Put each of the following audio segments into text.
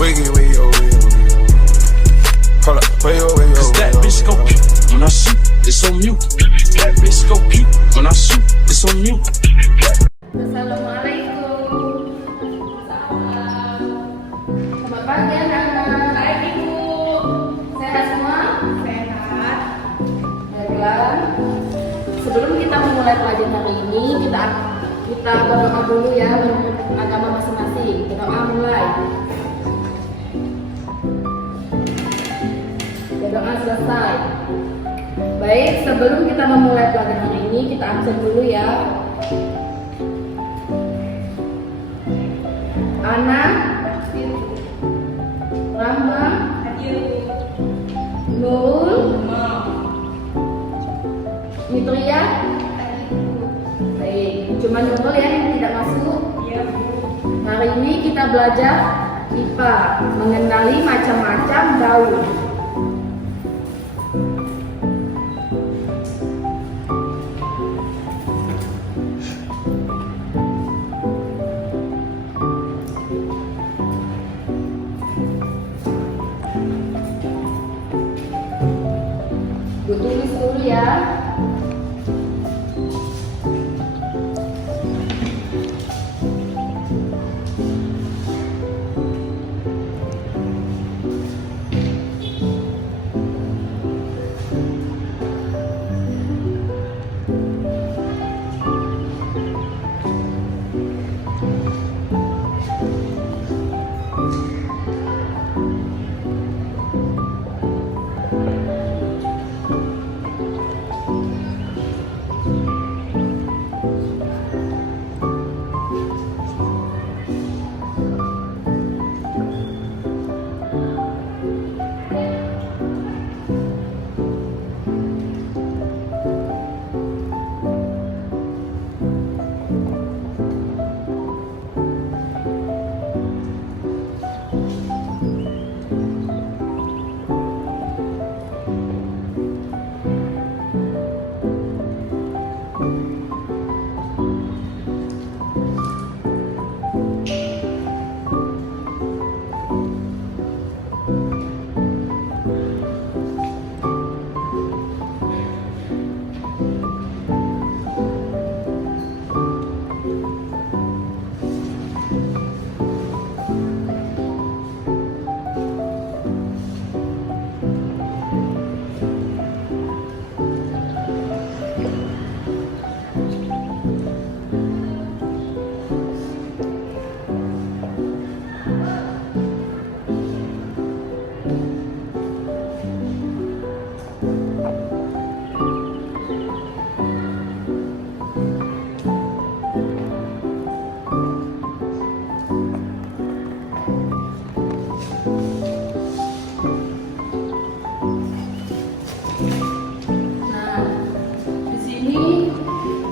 Wiggy, wiggy, oh, wiggy, oh, wiggy, oh. Hold up, wiggy, oh, wiggy, oh, Cause that wiggy, bitch go oh, pew when I shoot, it's on mute. That bitch go pew when I shoot, it's on mute. Assalamualaikum. Salam. Selamat pagi anak-anak. Baik ibu. Sehat semua? Sehat. Baiklah. Sebelum kita memulai pelajaran hari ini, kita berdoa dulu ya menurut agama masing-masing. Berdoa mulai. Berdoa selesai. Baik, sebelum kita memulai pelajaran hari ini, kita absen dulu ya. Ana, Rahma, Nurul, Mitria. Baik, cuma Nurul ya yang tidak masuk. Hari ini kita belajar IPA, mengenali macam-macam daun. Gue tulis dulu ya.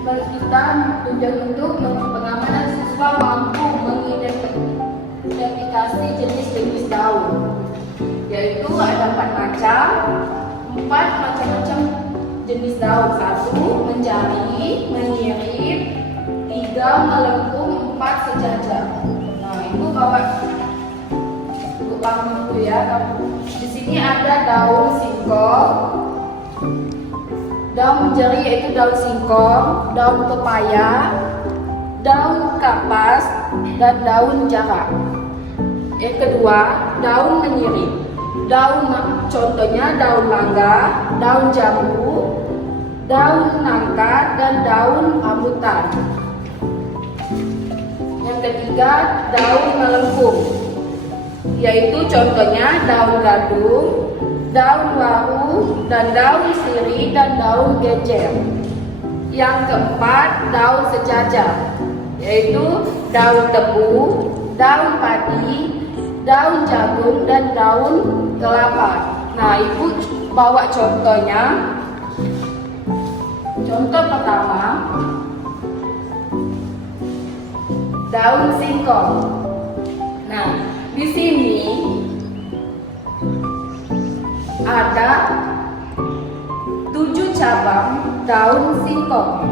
Kita tujuan untuk pengamanan siswa mampu mengidentifikasi jenis-jenis daun, yaitu ada 4 macam jenis daun. 1. Menjari, menyirip, 3. Melengkung, 4. Sejajar. Nah, ibu bawa ibu paham dulu ya. Di sini ada daun singkong, daun jari yaitu daun singkong, daun pepaya, daun kapas, dan daun jarak. Yang kedua, daun menyirip. Contohnya daun mangga, daun jambu, daun nangka, dan daun rambutan. Yang ketiga, daun melengkung, yaitu contohnya daun gadung, daun waru, dan daun sirih, dan daun gejer. Yang keempat, daun sejajar, yaitu daun tebu, daun padi, daun jagung, dan daun kelapa. Nah, ibu bawa contohnya. Contoh pertama, daun singkong. Nah, di sini ada 7 cabang daun singkong.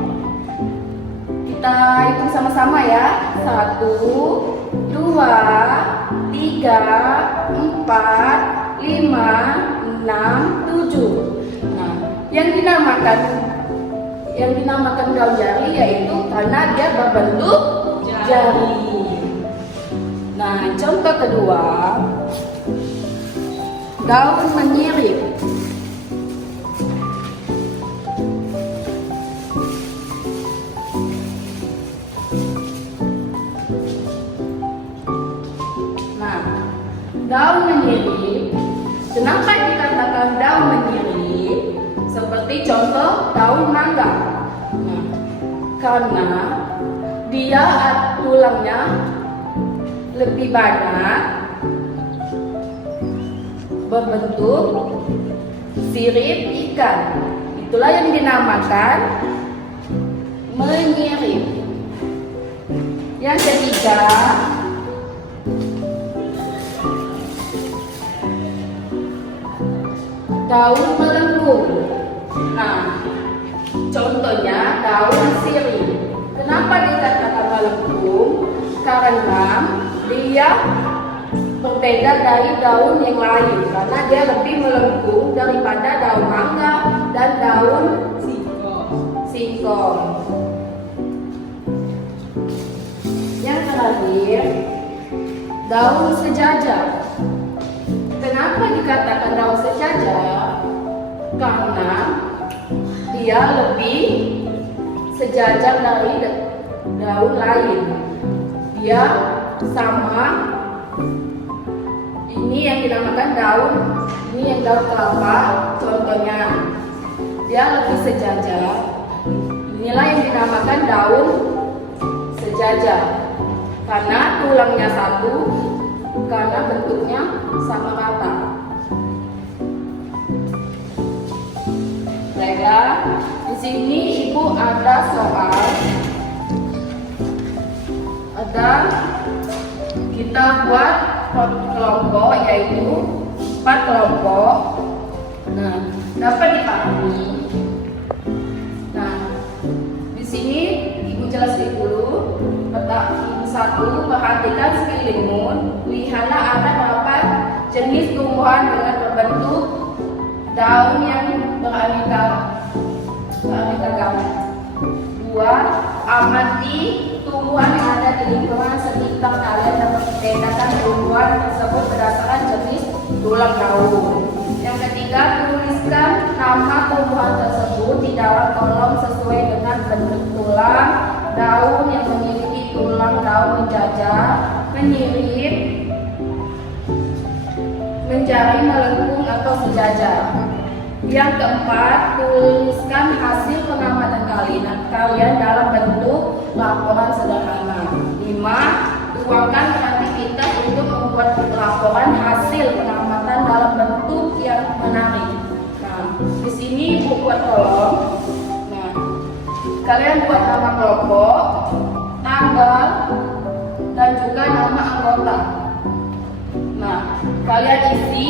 Kita hitung sama-sama ya. 1, 2, 3, 3, 4, 5, 6, 7. Nah, yang dinamakan daun jari yaitu karena dia berbentuk jari. Nah, contoh kedua, daun menyirip. Nah, daun menyirip, kenapa dikatakan daun menyirip? Seperti contoh daun mangga. Nah, karena dia tulangnya lebih banyak, berbentuk sirip ikan. Itulah yang dinamakan menyirip. Yang ketiga, daun melengkung. Nah, contohnya daun sirih. Kenapa dikatakan melengkung? Karena dia berbeda dari daun yang lain, karena dia lebih melengkung daripada daun mangga dan daun singkong. Yang terakhir, daun sejajar. Kenapa dikatakan daun sejajar? Karena dia lebih sejajar dari daun lain. Dia sama, ini yang dinamakan daun, ini yang daun kelapa. Contohnya, dia lebih sejajar. Inilah yang dinamakan daun sejajar. Karena tulangnya satu, karena bentuknya sama rata. Baiklah, di sini ibu ada soal. Kita buat kelompok, yaitu 4 kelompok. Nah, dapat dipahami. Nah, di sini ibu jelaskan dulu. Pertanyaan 1, perhatikan sekelilingmu. Lihatlah ada berapa jenis tumbuhan dengan berbentuk daun yang beraneka ragam. 2, amati tumbuhan yang ada di lingkungan sekitar kalian dan membedakan tumbuhan tersebut berdasarkan jenis tulang daun. Yang ketiga, tuliskan nama tumbuhan tersebut di dalam kolom sesuai dengan bentuk tulang daun yang memiliki tulang daun menjajar, menyirip, menjari, melengkung atau sejajar. Yang keempat, tuliskan hasil pengamatan kalian dalam bentuk laporan sederhana. 5, tuangkan kreativitas untuk membuat laporan hasil pengamatan dalam bentuk yang menarik. Nah, di sini ibu buat kolom. Nah, kalian buat nama kelompok, tanggal, dan juga nama anggota. Nah, kalian isi,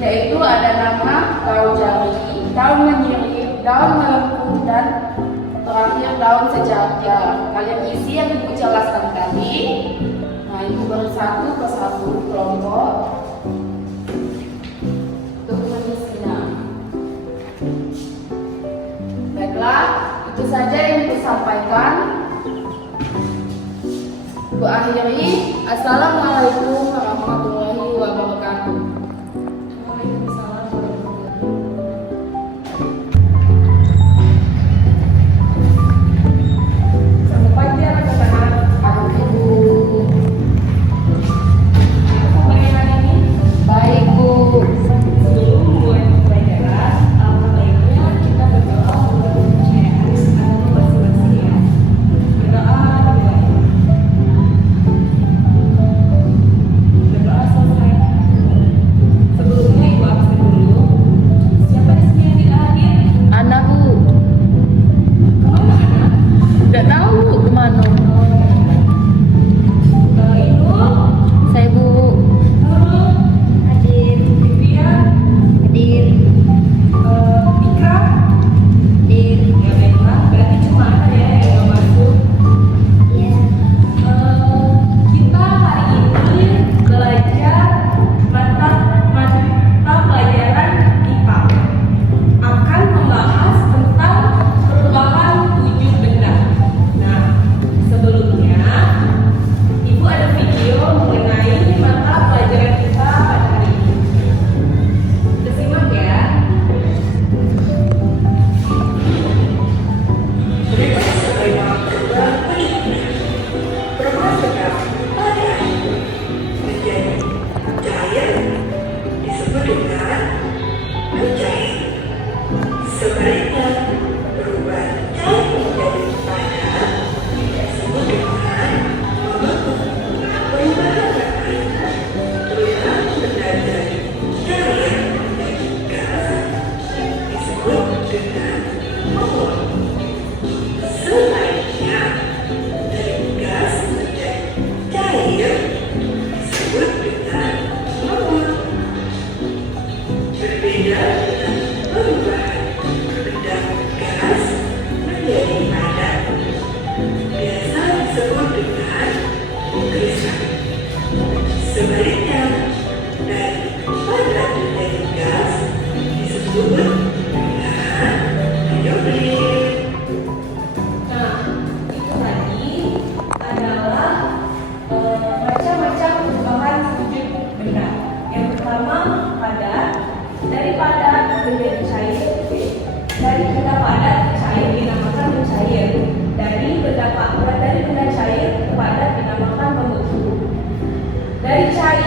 yaitu ada nama daun jari, daun menyirip, daun melengkung, dan terakhir daun sejajar. Kalian isi yang ibu jelaskan tadi. Nah, ibu beri 1 per 1 kelompok untuk mengisinya. Baiklah, itu saja yang ibu sampaikan. Ibu akhiri. Assalamualaikum warahmatullahi wabarakatuh.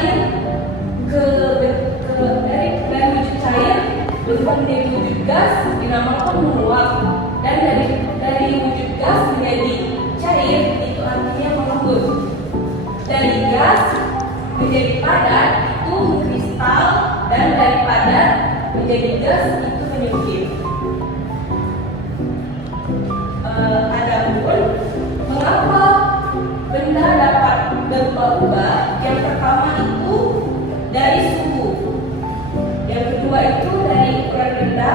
cair dari wujud cair berubah menjadi wujud gas dinamakan menguap, dan dari wujud gas menjadi cair itu artinya mengembun. Dari gas menjadi padat itu mengkristal, dan dari padat menjadi gas itu menyempit. Adapun mengapa benda dapat berubah-ubah? Yang pertama itu dari suhu, yang kedua itu dari ukuran benda,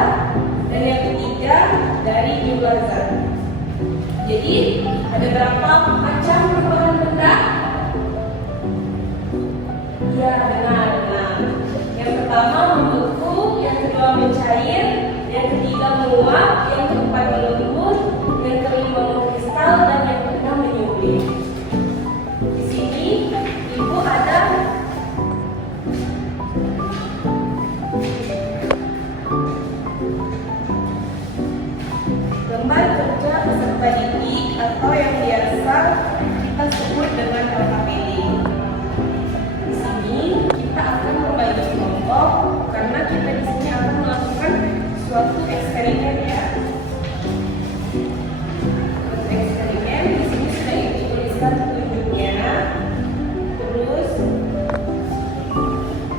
dan yang ketiga dari jumlah zat. Jadi ada berapa macam perubahan benda? Ya, benar. Yang pertama membeku, yang kedua mencair, yang ketiga menguap, yang keempat melembut, yang kelima mengkristal, dan yang keenam menyempit. Di sini ibu ada gambar kerja peserta didik atau yang biasa kita sebut dengan LKPD. Di sini kita akan membagi kelompok karena kita di sini akan melakukan suatu eksperimen ya. Untuk eksperimen di sini sudah ibu tuliskan petunjuknya. Terus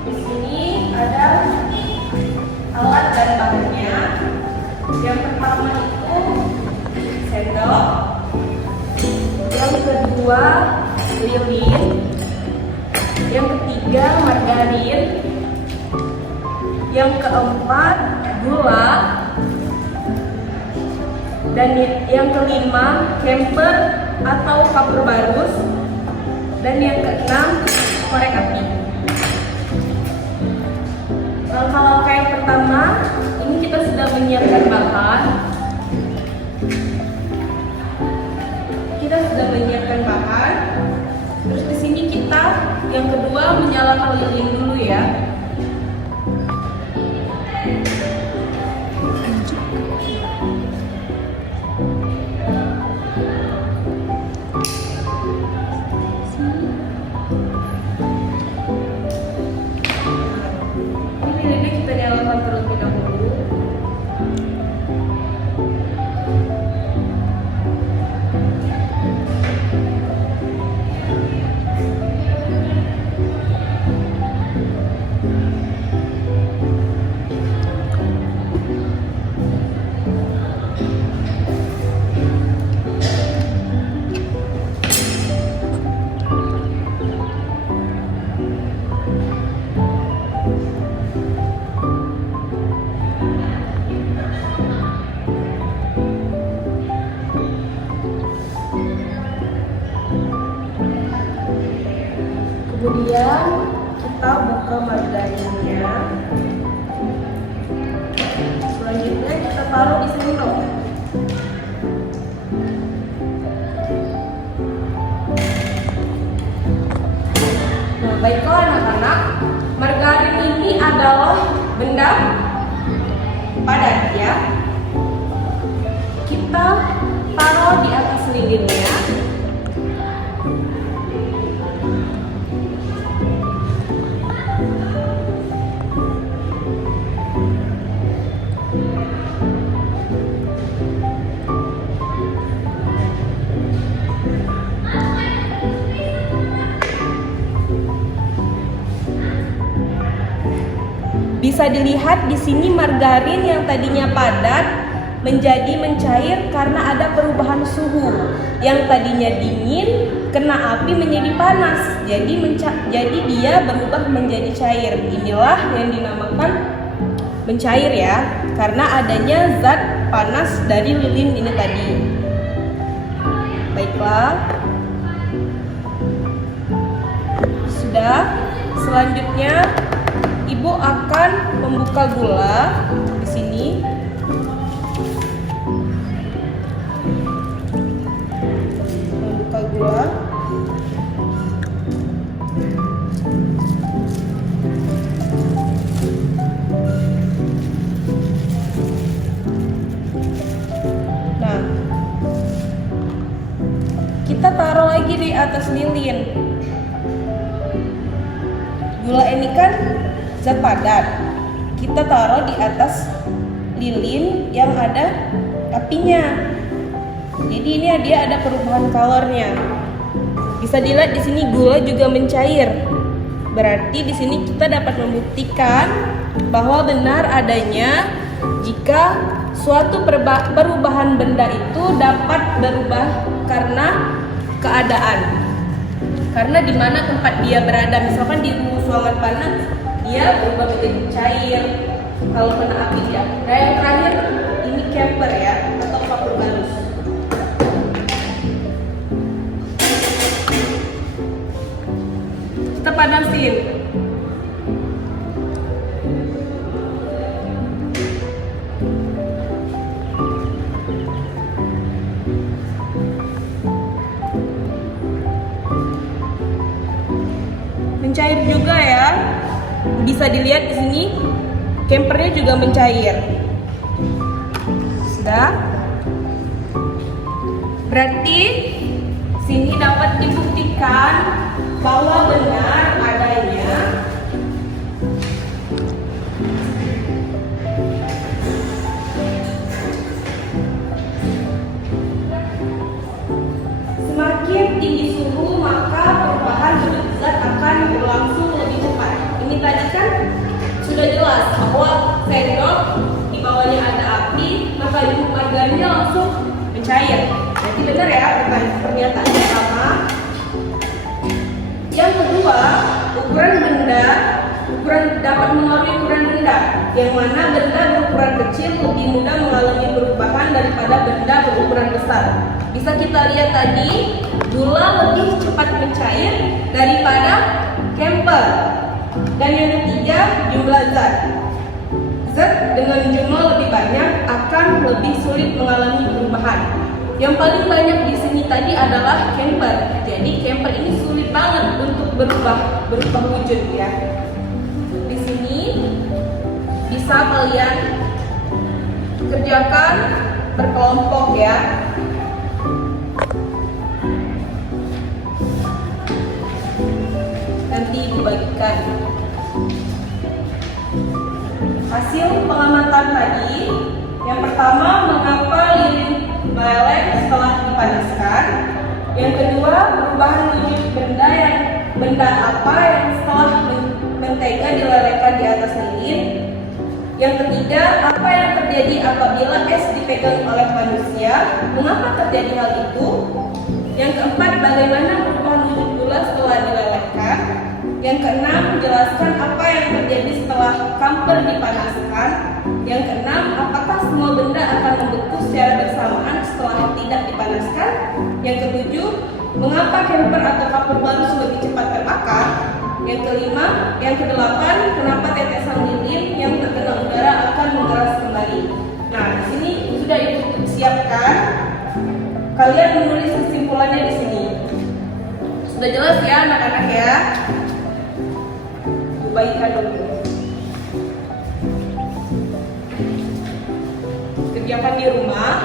di sini ada alat dan bahannya. Yang pertama itu sendok, yang kedua lilin, yang ketiga margarin, yang keempat gula, dan yang kelima camphor atau kapur barus, dan yang keenam korek api. Langkah-langkah yang pertama, ini kita sudah menyiapkan bahan. Terus di sini kita yang kedua menyalakan lilin dulu ya. Ini lilinnya kita nyalakan terlebih dahulu. Kemudian kita buka margarinnya. Selanjutnya kita taruh di sendok. Nah, baiklah anak-anak, margarin ini adalah benda padat ya. Kita taruh di atas lilinnya. Bisa dilihat di sini margarin yang tadinya padat menjadi mencair karena ada perubahan suhu. Yang tadinya dingin kena api menjadi panas. Jadi dia berubah menjadi cair. Inilah yang dinamakan mencair ya, karena adanya zat panas dari lilin ini tadi. Baiklah. Sudah. Selanjutnya Ibu akan membuka gula di sini. Membuka gula. Nah, kita taruh lagi di atas lilin. Gula ini kan zat padat. Kita taruh di atas lilin yang ada apinya. Jadi ini dia ada perubahan kalornya. Bisa dilihat di sini gula juga mencair. Berarti di sini kita dapat membuktikan bahwa benar adanya jika suatu perubahan benda itu dapat berubah karena keadaan. Karena di mana tempat dia berada, misalkan di ruangan panas, dia berubah menjadi cair. Kalau kena api dia. Nah yang terakhir ini camper ya, atau kapur barus. Kita panasin. Mencair juga ya. Bisa dilihat di sini campernya juga mencair. Sudah. Berarti sini dapat dibuktikan bahwa benar adanya semakin tinggi suhu maka perubahan bentuk zat akan berlangsung lebih cepat. Ini tadi kan sudah jelas bahwa sendok di bawahnya ada api, maka margarinnya langsung mencair. Jadi benar ya pernyataan pertama. Yang kedua, ukuran dapat mengaruhi ukuran benda, yang mana benda berukuran kecil lebih mudah mengalami perubahan daripada benda berukuran besar. Bisa kita lihat tadi, gula lebih cepat mencair daripada camper. Dan yang ketiga, jumlah zat. Zat dengan jumlah lebih banyak akan lebih sulit mengalami perubahan. Yang paling banyak di sini tadi adalah camper. Jadi camper ini sulit banget untuk berubah wujud ya. Di sini bisa kalian kerjakan berkelompok ya. Nanti dibagikan. Hasil pengamatan tadi, yang pertama mengapa lilin meleleh setelah dipanaskan. Yang kedua, perubahan wujud benda apa yang setelah mentega dilelehkan di atas lilin. Yang ketiga, apa yang terjadi apabila es dipegang oleh manusia? Mengapa terjadi hal itu? Yang keempat, bagaimana perubahan wujud gula setelah dilelehkan? Yang keenam, menjelaskan apa yang terjadi setelah camper dipanaskan. Yang keenam, apakah semua benda akan membeku secara bersamaan setelah tidak dipanaskan? Yang ketujuh, mengapa camper atau kapur barus lebih cepat terbakar? Yang kelima, yang kedelapan, kenapa tetesan lilin yang terkena udara akan mengeras kembali? Nah, di sini sudah disiapkan. Kalian menulis kesimpulannya di sini. Sudah jelas ya anak-anak ya? Baikkan dulu. Kerjakan di rumah.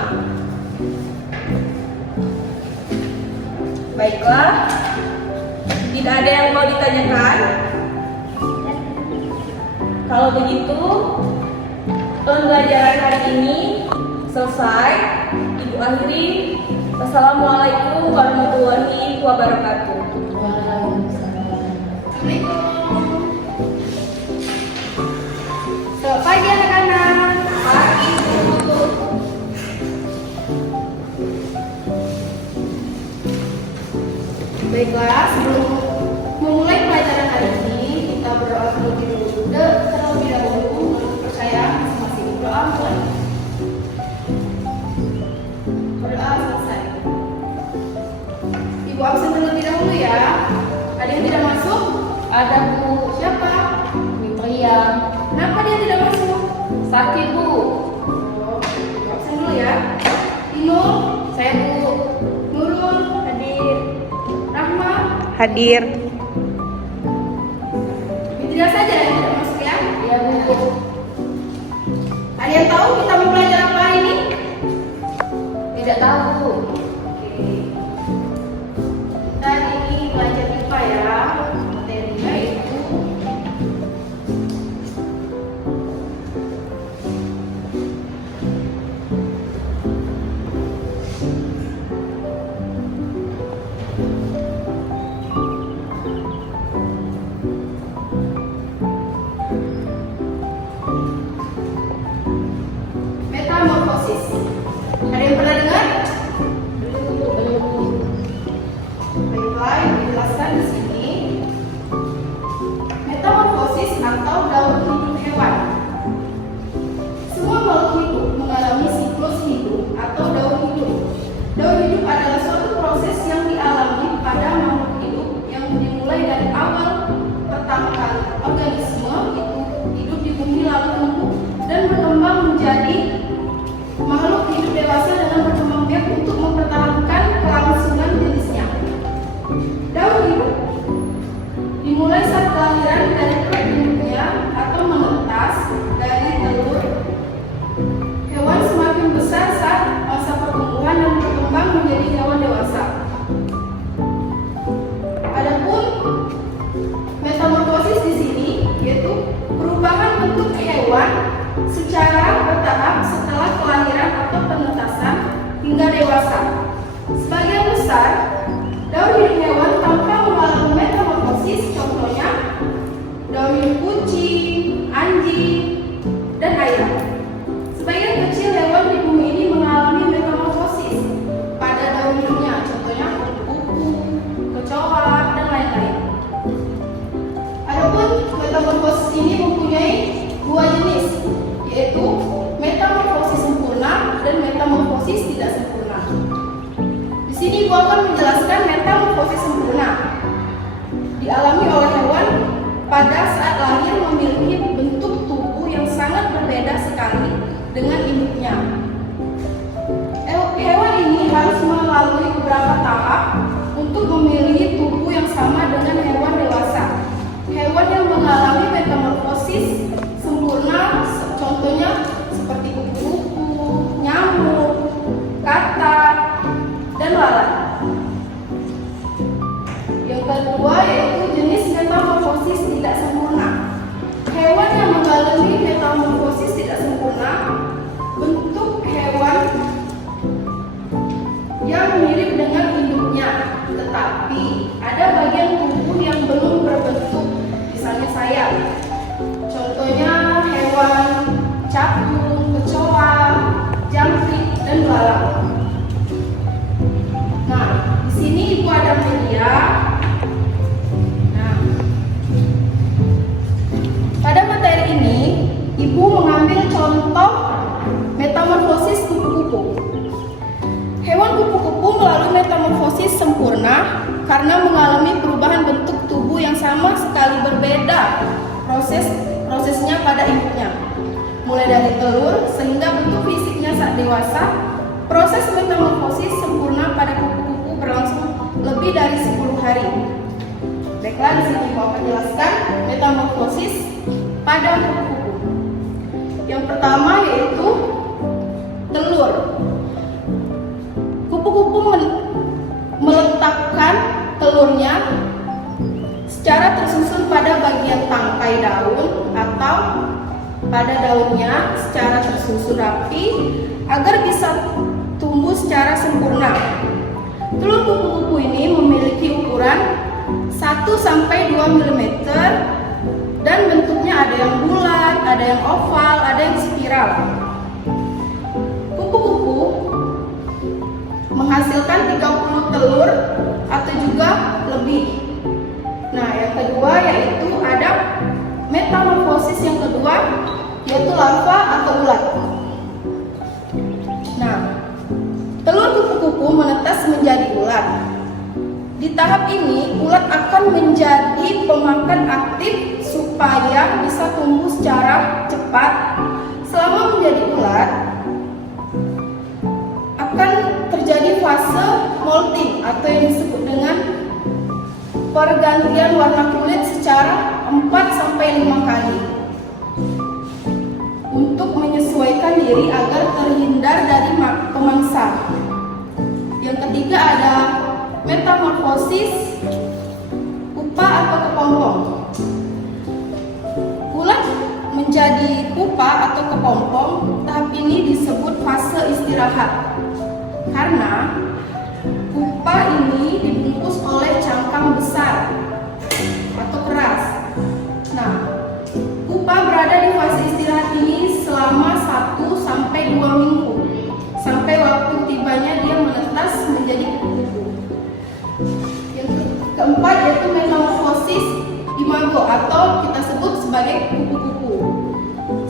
Baiklah. Tidak ada yang mau ditanyakan? Kalau begitu, pembelajaran hari ini selesai. Ibu akhiri. Assalamualaikum warahmatullahi wabarakatuh. Selamat pagi anak-anak. Pagi Bu. Baiklah, sebelum memulai pelajaran hari ini, kita berdoa terlebih dahulu menurut percayaan masing-masing. Doa mulai. Berdoa selesai. Ibu absen terlebih dahulu ya. Ada yang tidak masuk? Ada Bu. Siapa? Mimria. Kenapa dia tidak masuk? Sakit Bu. Oh, ibu absen dulu ya. Inul, saya Bu. Nurul, hadir. Rahma, Hadir. Mimria saja yang tidak masuk ya? Ya Bu. Ada yang tahu kita mau belajar apa hari ini? Tidak tahu Bu. Oke. Kita hari ini belajar IPA ya. Materinya itu kelahiran dari perut induknya atau menetas dari telur hewan semakin besar saat masa pertumbuhan dan berkembang menjadi hewan dewasa. Adapun metamorfosis di sini yaitu perubahan bentuk hewan secara bertahap setelah kelahiran atau penetasan hingga dewasa. Sebagian besar daun hidup hewan tanpa mengalami metamorfosis, contohnya daun hidup kucing, anjing, dan ayam. Sebagian kecil hewan di bumi ini mengalami metamorfosis pada daun hidupnya, contohnya kupu-kupu, kecoa, dan lain-lain. Adapun metamorfosis ini mempunyai dua jenis, yaitu metamorfosis sempurna dan metamorfosis tidak sempurna. Di sini Ibu akan menjelaskan metamorfosis sempurna. Dialami oleh hewan pada saat lahir memiliki bentuk tubuh yang sangat berbeda sekali dengan induknya. Hewan ini harus melalui beberapa tahap untuk memiliki tubuh yang sama dengan hewan dewasa. Hewan yang mengalami metamorfosis sempurna contohnya seperti kupu-kupu, nyamuk, katak, dan lalat. Yang kedua yaitu jenis metamorfosis tidak sempurna. Hewan yang mengalami metamorfosis tidak sempurna bentuk hewan yang mirip dengan induknya, tetapi ada bagian tubuh yang belum berbentuk, misalnya sayap. Contohnya hewan capung, kecoa, jangkrik, dan belalang. Nah, di sini Ibu ada media. Nah, pada materi ini Ibu mengambil contoh metamorfosis kupu-kupu. Hewan kupu-kupu melalui metamorfosis sempurna karena mengalami perubahan bentuk tubuh yang sama sekali berbeda prosesnya pada induknya. Mulai dari telur sehingga bentuk fisiknya saat dewasa, proses metamorfosis sempurna pada kupu-kupu berlangsung lebih dari 10 hari. Baiklah, di sini Ibu akan jelaskan metamorfosis pada kupu-kupu. Yang pertama yaitu telur. Kupu-kupu meletakkan telurnya secara tersusun pada bagian tangkai daun atau pada daunnya secara tersusun rapi agar bisa tumbuh secara sempurna. Telur kupu-kupu ini memiliki ukuran 1-2 mm dan bentuknya ada yang bulat, ada yang oval, ada yang spiral. Kupu-kupu menghasilkan 30 telur atau juga lebih. Nah, yang kedua yaitu ada metamorfosis yang kedua yaitu larva atau ulat. Nah, telur kupu-kupu menetas menjadi ulat. Di tahap ini, ulat akan menjadi pemakan aktif supaya bisa tumbuh secara cepat. Selama menjadi ulat, akan terjadi fase molting atau yang disebut dengan pergantian warna kulit secara 4-5 kali untuk menyesuaikan diri agar terhindar dari pemangsa. Yang ketiga ada metamorfosis pupa atau kepompong. Ulat menjadi pupa atau kepompong. Tahap ini disebut fase istirahat karena pupa ini dibungkus oleh cangkang besar atau keras. Nah, pupa berada di fase istirahat ini selama 1-2 minggu sampai waktu tibanya dia menetas menjadi kupu-kupu. Yang keempat yaitu metamorfosis imago atau kita sebut sebagai kupu-kupu.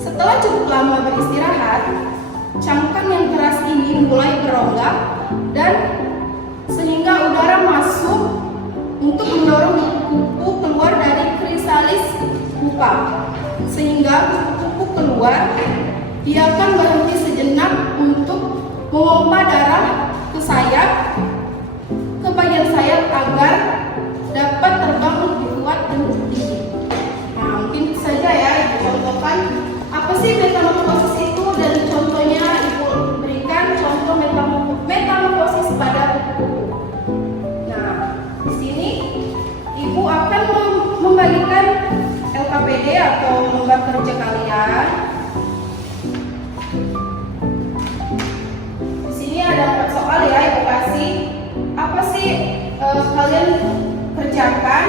Setelah cukup lama beristirahat, cangkang yang keras ini mulai berongga dan sehingga udara masuk untuk mendorong kupu-kupu keluar dari krisalis pupa. Sehingga kupu-kupu keluar, dia akan berhenti sejenak untuk memompa darah ke sayap, ke bagian sayap agar dapat terbang lebih kuat dan lebih tinggi. kalian kerjakan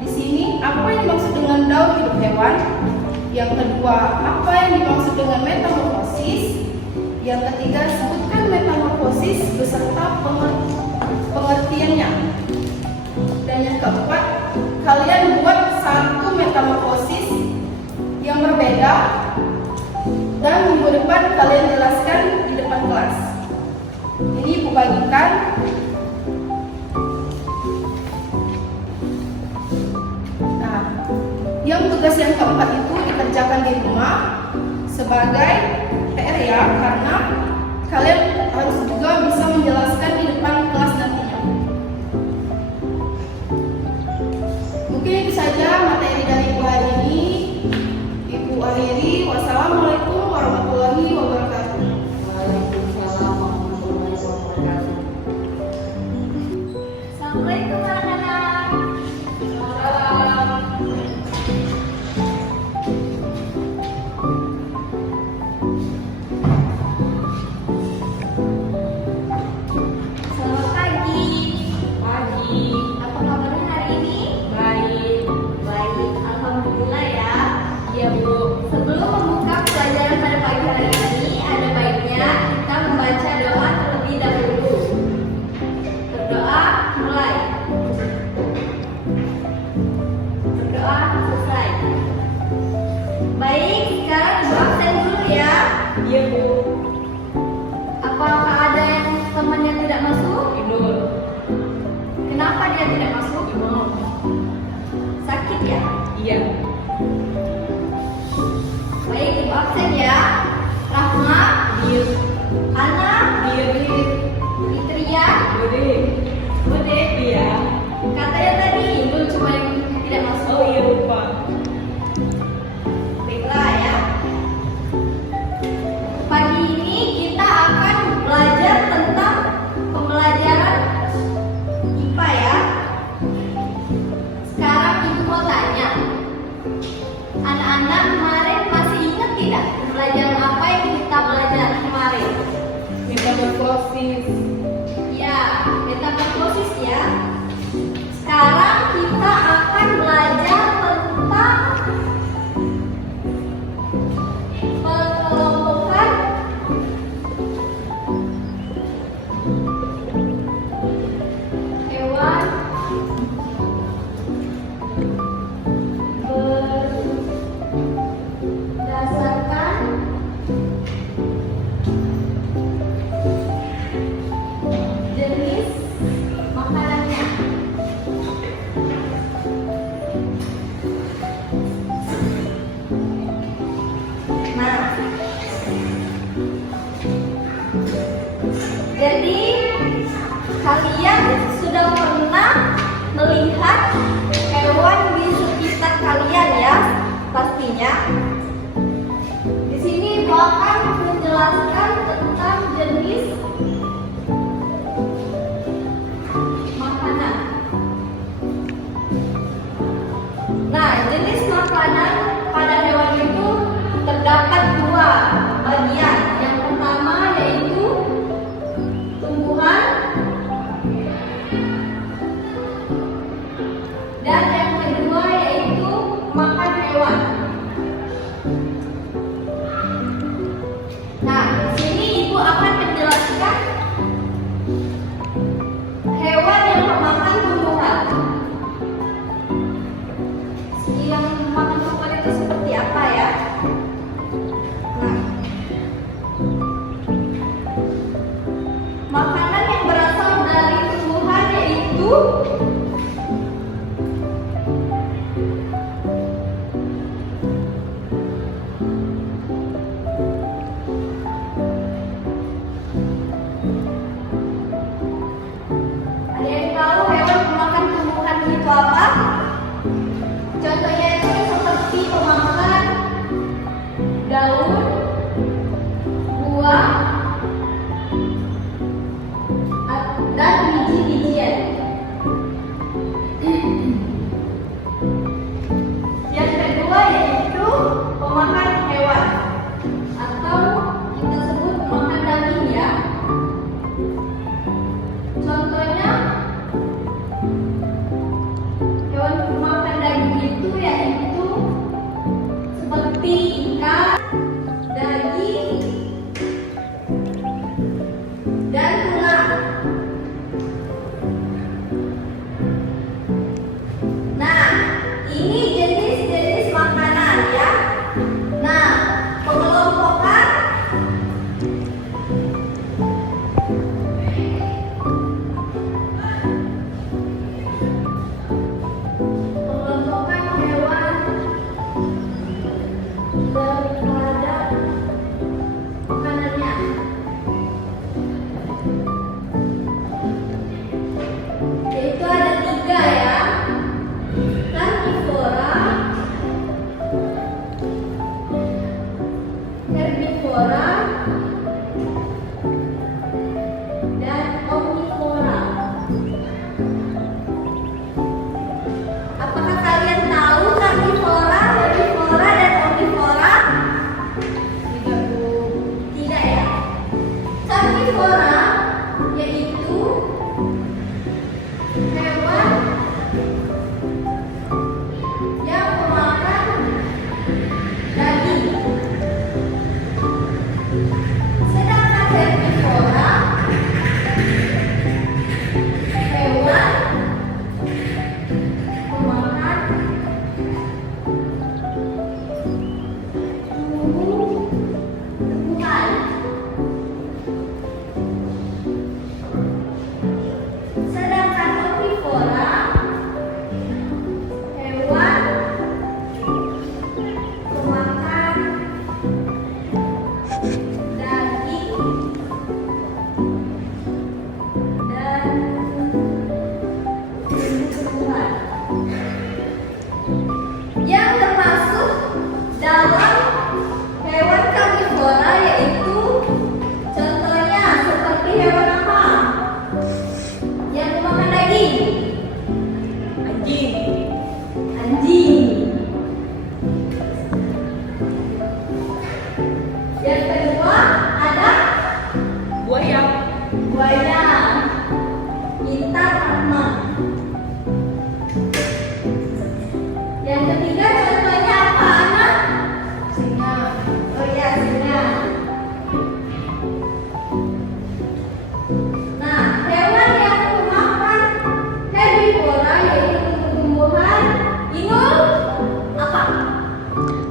di sini apa yang dimaksud dengan daur hidup hewan. Yang kedua, apa yang dimaksud dengan metamorfosis. Yang ketiga, sebutkan metamorfosis beserta pengertiannya. Dan yang keempat, kalian buat satu metamorfosis yang berbeda dan minggu depan kalian jelaskan di depan kelas. Ini Ibu bagikan. Nah, yang tugas yang keempat itu dikerjakan di rumah sebagai PR ya, karena kalian harus juga bisa menjelaskan di depan kelas nantinya. Mungkin itu saja materi dari Ibu hari ini. Ibu akhiri. Wassalamualaikum warahmatullahi wabarakatuh. Waalaikumsalam warahmatullahi wabarakatuh. Assalamualaikum anak-anak. Selamat pagi. Pagi. Apa kabarnya hari ini? Baik. Baik. Alhamdulillah ya. Iya Bu. Sebelum membuka pelajaran pada pagi hari ini, ada baiknya kita membaca doa terlebih dahulu. Berdoa mulai. Berdoa selesai. Baik, sekarang Ibu absen dulu ya. Iya Bu. Apakah ada yang temannya tidak masuk? Tidur. Kenapa dia tidak masuk? Sakit ya? Iya. Baik, Ibu absen ya. Rahma, dir. Ana, dir. Fitria, bude. Bude, iya. Katanya tadi Indul cuma yang tidak masuk. Oh iya, lupa. Baiklah ya. Pagi ini kita akan belajar tentang pembelajaran IPA ya. Sekarang Ibu mau tanya, anak-anak kemarin masih ingat tidak pembelajaran apa yang kita belajar kemarin? Metamorfosis. Ya, metamorfosis ya. Sekarang kita akan belajar tentang pengelompokan hewan berdasarkan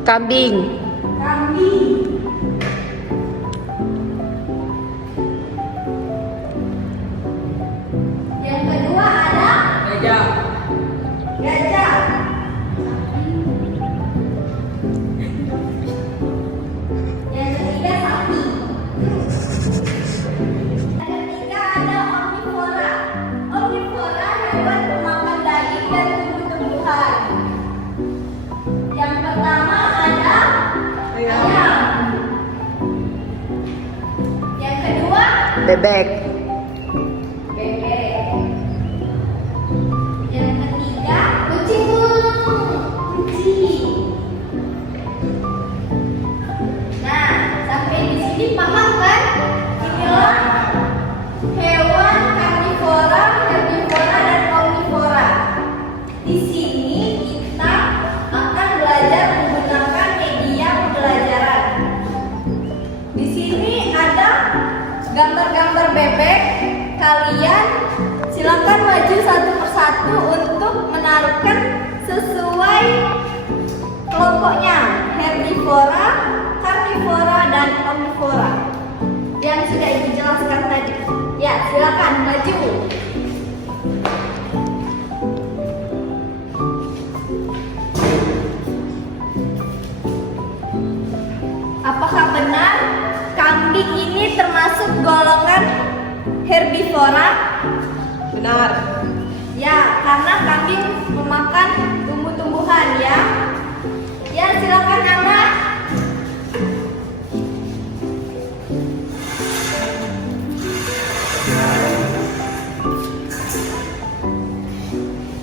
Kambing. Kambing. Yang kedua ada Gajah. gajah. Yang ketiga sapi. Yang ketiga ada omnivora. Omnivora hewan pemakan daging dan tumbuh-tumbuhan. Yang pertama ada ayam. Yang kedua Bebek. bebek. Yang ketiga kucing. Kucing. Nah, sampai di sini paham kan? Inilah hewan karnivora, herbivora, dan omnivora. Di sini kita akan belajar menggunakan media pembelajaran. Di sini ada gambar-gambar bebek. Kalian silakan maju satu persatu untuk menaruhkan sesuai kelompoknya, herbivora, karnivora, dan omnivora yang sudah Ibu jelaskan tadi. Ya, silakan maju. Apakah benar kambing ini termasuk golongan herbivora? Benar. Ya, karena kambing memakan tumbuh-tumbuhan ya. Ya, silakan Anda.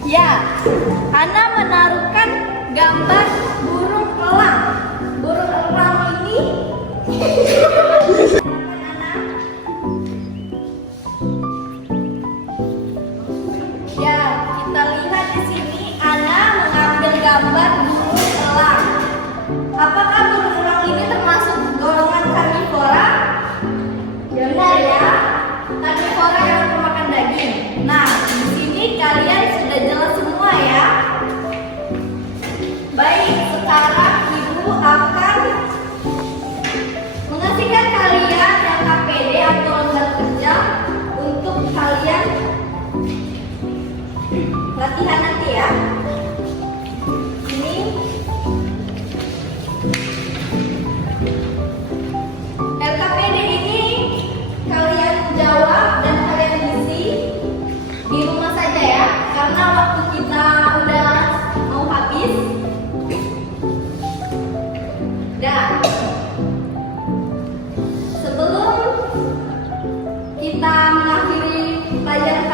Ya, Ana menaruhkan gambar burung elang. Burung elang ini ya, kita lihat di sini Ana mengambil gambar burung elang. Apakah burung elang ini termasuk golongan karnivora? Benar ya, karnivora yang memakan daging. Nah, di sini kalian sudah jelas semua ya. Baik, sekarang Ibu akan mengasihkan kalian LKPD atau lembar kerja untuk kalian latihan nanti ya. Ini LKPD ini kalian jawab dan kalian isi di rumah saja ya, karena waktu kita udah mau habis. Dan sebelum kita mengakhiri pelajaran